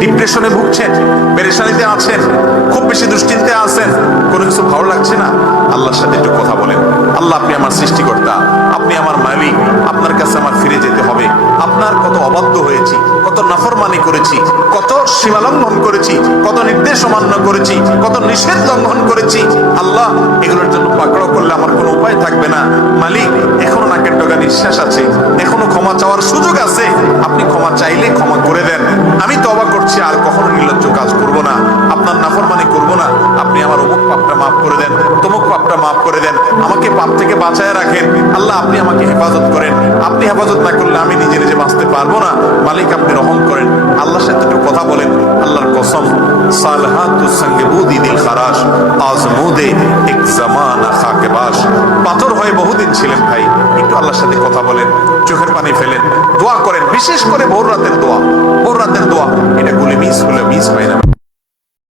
ডিপ্রেশনে ভুগছেন, পেরেশানিতে আছেন, খুব বেশি দুশ্চিন্তায় আছেন, কোনো কিছু ভালো লাগছে না, আল্লাহর সাথে একটু কথা বলেন। আল্লাহ, আপনি আমার সৃষ্টিকর্তা, আপনি আমার মালিক, আপনার কাছে আমার ফিরে যেতে হবে। আপনার কত অবাধ্য হয়েছি, কত নাফরমানি করেছি, কত সীমা লঙ্ঘন করেছি, কত নির্দেশ অমান্য করেছি, কত নিষেধ লঙ্ঘন করেছি। আল্লাহ, এগুলোর জন্য পাকড়াও করলে আমার কোনো উপায় থাকবে না। মালিক, এখনো নাকের ডগা নিঃশ্বাস আছে, এখনো ক্ষমা চাওয়ার সুযোগ আছে। আপনি ক্ষমা চাইলে ক্ষমা করে দেন। আমি তওবা করছি, আর কখনো নির্লজ্জ কাজ করব না, আপনার নাফরমানি করব না। আপনি আমার অমুক পাপটা মাফ করে দেন, তমুক পাপটা মাফ করে দেন, আমাকে পাপ থেকে বাঁচায় রাখেন। আল্লাহ, আপনি আমাকে হেফাজত করেন। আপনি হেফাজত না করলে আমি নিজে নিজে বাঁচতে পারবো না। মালিক, আপনি রহম করেন। আল্লাহর সাথে একটু কথা বলেন। আল্লাহর কসম, সালহাতুস সঙ্গে বুদি দিল খারাস, আজমুদে এক জামানা খাকে বাস। পাথর হয়ে বহুদিন ছিলেন ভাই, একটু আল্লাহর সাথে কথা বলেন, চোখের পানি ফেলেন, দোয়া করেন। বিশেষ করে ভোর রাতের দোয়া, ভোর রাতের দোয়া এটা